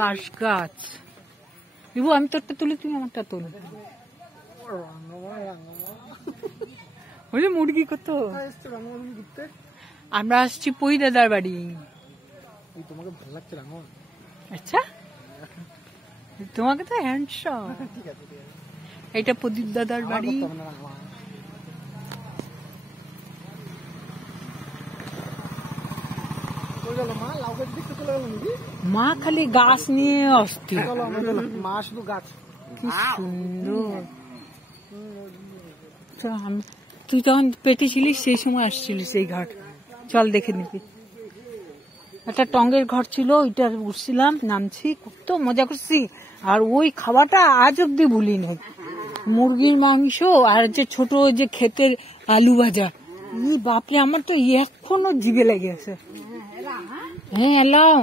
বাঁশ গাছ বিভু, আমি তোরটা তুলি, তুমি আমারটা তুলি। মুরগি কত, আমরা আসছি পুই দাদার বাড়ি। তোমাকে ভালো লাগছে? আচ্ছা, তোমাকে তো হ্যান্ডসাম। এটা প্রদীপ দাদার বাড়ি। মা খালি গাছ নিয়ে অস্থির। মা শুধু গাছ। কি সুন্দর। তুই যখন পেটে ছিলিস সেই সময় আসছিলিস এই ঘাট। চল দেখে নিবি। একটা টঙ্গের ঘর ছিল, ওইটা উঠছিলাম, নামছি, কত মজা করছি। আর ওই খাওয়াটা আজ অব্দি ভুলি নাই। মুরগির মাংস আর যে ছোট যে ক্ষেতের আলু ভাজা, বাপরে, আমার তো এখনো জিভে লেগে আছে। হ্যাঁ, এলাম।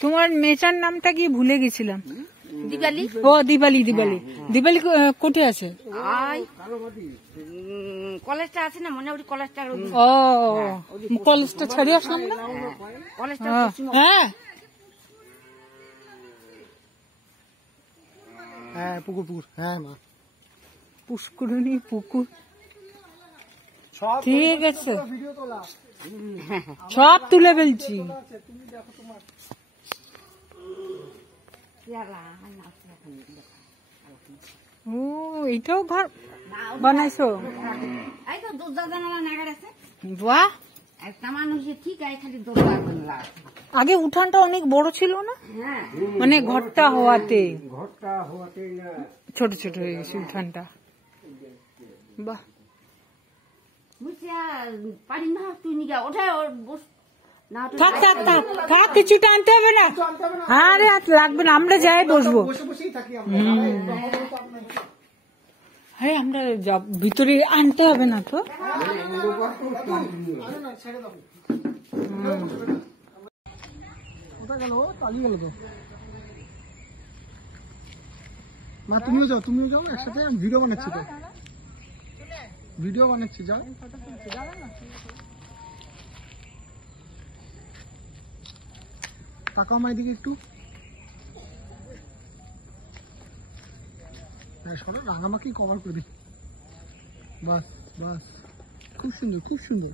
তোমার মেচার নামটা কি ভুলে গেছিলাম। দিবালি। ও দিবালি, দিবালি। দিবালি কোথায় আছে? কলেজটা আছে না, মনে হয় কলেজটা। ও, কলেজটা ছেড়ে আসলাম না। কলেজটা হ্যাঁ হ্যাঁ, পুকুর পুকুর। হ্যাঁ মা, পুষ্করণী পুকুর। ঠিক আছে, সব তুলে ফেলছি। ও, এটাও ঘর বানাইছো? বাহ। আগে উঠানটা অনেক বড় ছিল না, মানে ঘরটা হওয়াতে ছোট ছোট হয়ে গেছে উঠানটা। বাহ। থাক থাক থাক থাক, কিছুটা আনতে হবে না। আরে লাগবে না, আমরা যাই বসবো। আরে আমরা ভিতরে আনতে হবে না তো। মা তুমিও যাও, তুমিও যাও একসাথে। আমি ভিডিও বানাচ্ছি তো, ভিডিও বানাচ্ছি। যাও, তাকাও মা এদিকে একটু। সরো, রাঙামাকেই কভার করে দিই। বাস বাস, খুব সুন্দর, খুব সুন্দর।